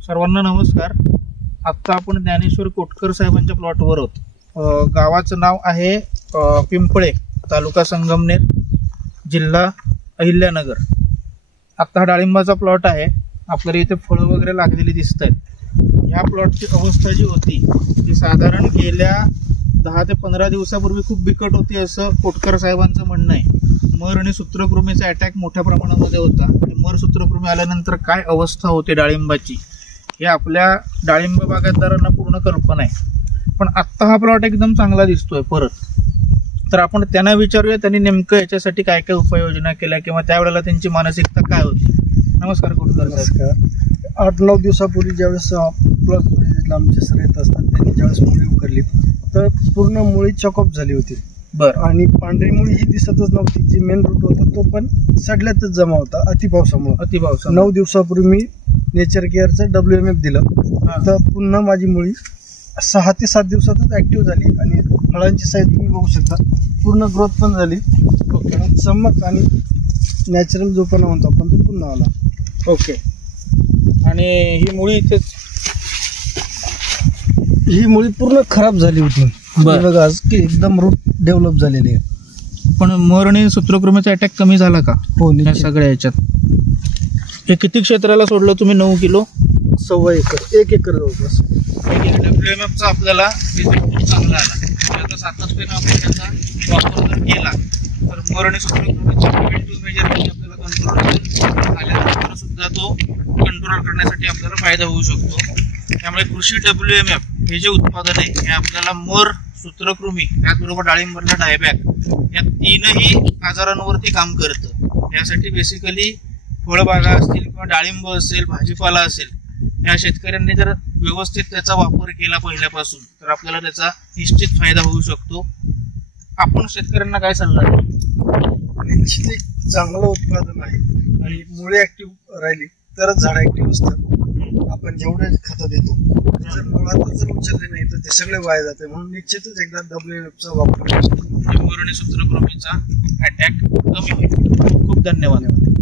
सर्वांना नमस्कार। आत्ता आपण ज्ञानेश्वर कोटकर साहेबांच्या प्लॉटवर आहोत। गावाचं नाव आहे पिंपळे, तालुका संगमनेर, जिल्हा अहिल्यानगर। आत्ता हा डाळिंबाचा प्लॉट आहे। आपल्याला इथे फळं वगैरे लागलेली दिसत आहेत। ह्या प्लॉटची अवस्था जी होती ती साधारण गेल्या 10 ते 15 दिवसापूर्वी खूप बिकट होती असं कोटकर साहेबांचं म्हणणं आहे। मर आणि सूत्रकृमीचा अटॅक मोठ्या प्रमाणामध्ये होता आणि मर सूत्रकृमी आल्यानंतर काय अवस्था होते डाळिंबाची हे आपल्या डाळिंब बागायतदारांना पूर्ण कल्पना आहे। पण आत्ता हा प्लॉट एकदम चांगला दिसतोय परत। तर आपण त्यांना विचारूया त्यांनी नेमकं याच्यासाठी काय काय उपाययोजना केल्या किंवा त्यावेळेला त्यांची मानसिकता काय होती। नमस्कार कोटकर साहेब। 8-9 दिवसापूर्वी ज्यावेळेस प्लस आमचे सर येत असतात त्यांनी ज्यावेळेस मुळी उकरली तर पूर्ण मुळी चॉकअप झाली होती। बरं। आणि पांढरी मुळी ही दिसतच नव्हती। जी मेन रूट होता तो पण सडल्यातच जमा होता अतिपावसामुळे। 9 दिवसापूर्वी मी नेचर केअरचं WMF दिलं तर पुन्हा माझी मुळी 6 ते 7 दिवसातच ऍक्टिव्ह झाली आणि फळांची साईज तुम्ही बघू शकता, पूर्ण ग्रोथ पण झाली। आणि चमक आणि नॅचरल जो पण म्हणतो आपण तो पुन्हा आला। ओके। आणि ही मुळी इथेच, ही मुळी पूर्ण खराब झाली होती बघा आज की एकदम रूट डेव्हलप झालेली आहे। पण मर आणि सूत्रकृमीचा अटॅक कमी झाला का? हो, या सगळ्या याच्यात। हे किती क्षेत्राला सोडलं तुम्ही? 9 किलो, 1.25 एकर, 1 एकर जवळपास। WMF चा आपल्याला रिझल्ट खूप चांगला आला। आता सातत्याने आपण त्याचा वापर जर केला तर मर आणि सूत्रकृमीचे प्रिव्हेंटिव्ह मेजर आपल्याला कंट्रोल आल्यानंतर सुद्धा तो कंट्रोल करण्यासाठी आपल्याला फायदा होऊ शकतो। त्यामुळे कृषी WMF हे जे उत्पादन आहे हे आपल्याला मर, सूत्रकृमी त्याचबरोबर डाळिंबाला डायबॅक या तीनही आजारांवरती काम करतं। यासाठी बेसिकली फळबागा असतील किंवा डाळिंब असेल, भाजीपाला असेल, या शेतकऱ्यांनी जर व्यवस्थित त्याचा वापर केला पहिल्यापासून तर आपल्याला त्याचा निश्चित फायदा होऊ शकतो। आपण शेतकऱ्यांना काय सल्ला द्याल? निश्चित चांगलं उत्पादन आहे आणि मुळे ऍक्टिव्ह राहिली तरच झाड ऍक्टिव्ह असतं। आपण जेवढे खतं देतो जर मुळात जर उचलले नाही तर ते सगळे वाया जाते। म्हणून निश्चितच एकदा WMF चा वापर मर आणि सूत्रकृमीचा अटॅक कमी होईल। खूप खूप धन्यवाद।